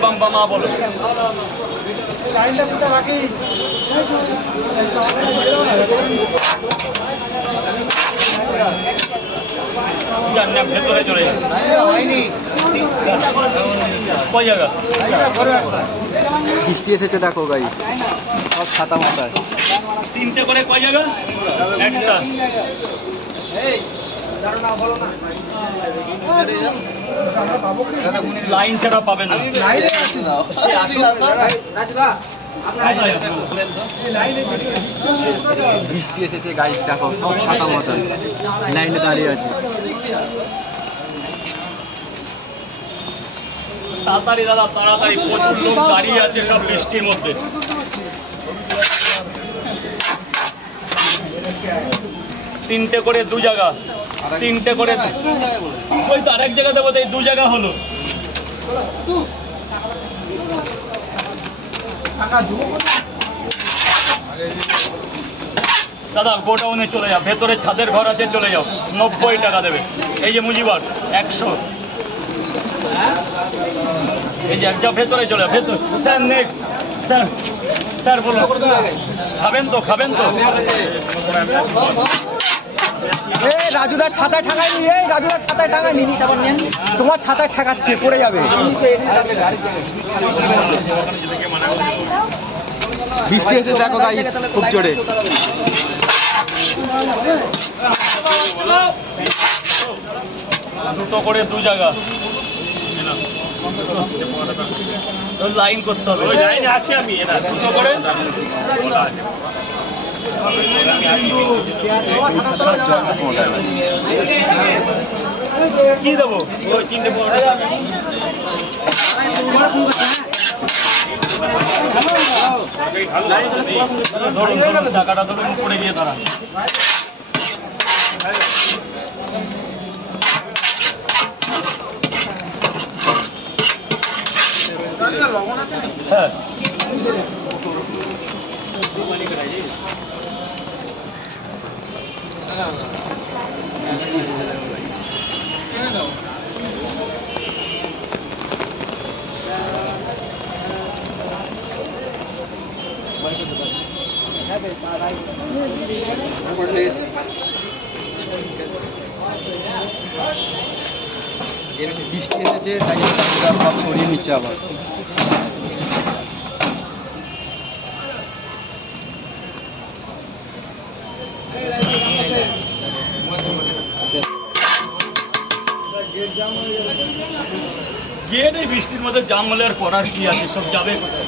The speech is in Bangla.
মা বলো ভেতরে চলে কয় জায়গা বৃষ্টি এসেছে দেখো গাইস, সব ছাতা মাথায়। তিনটে করে কয় জায়গা একটা লাইন ছাড়া পাবেন না। বৃষ্টি এসেছে গাইস দেখো, সব ছাতা মাথায় লাইনে দাঁড়িয়ে আছে। তাড়াতাড়ি দাদা তাড়াতাড়ি, প্রচুর লোক দাঁড়িয়ে আছে সব বৃষ্টির মধ্যে। তিনটে করে দু জায়গা, তিনটে করে ওই তো আরেক জায়গা দেবো, এই দু জায়গা হলো। দাদা গোডাউনে চলে যাও, ভেতরে ছাদের ঘর আছে, চলে যাও, 90 টাকা দেবে। এই যে মুজিবার 100, এই যে যাও ভেতরে চলে যাও, ভেতর। স্যার নেক্সট স্যার, স্যার বলুন খাবেন তো, খাবেন তো? রাজুদার ছাতায় ঠাকায়নি, এই রাজুদার ছাতায় ঠাকায়নি, তোমার ছাতায় ঠেকাচ্ছে, পড়ে যাবে। বৃষ্টি এসে দেখো গাইস খুব জোরে। দুটো করে দু জায়গা লাইন করতে হবে। ওই লাইনে আছি আমি, দুটো করে কি দেবো? ওই তিনটে ধরুন ধরুন টাকাটা ধরুন, পড়ে গিয়ে দাঁড়ান। হ্যাঁ বৃষ্টি এসেছে তাই সব সরিয়ে নিচ্ছে আবার। গিয়ে নেই বৃষ্টির মধ্যে জাম হলে আর করার কি আছে, সব যাবে কোথায়?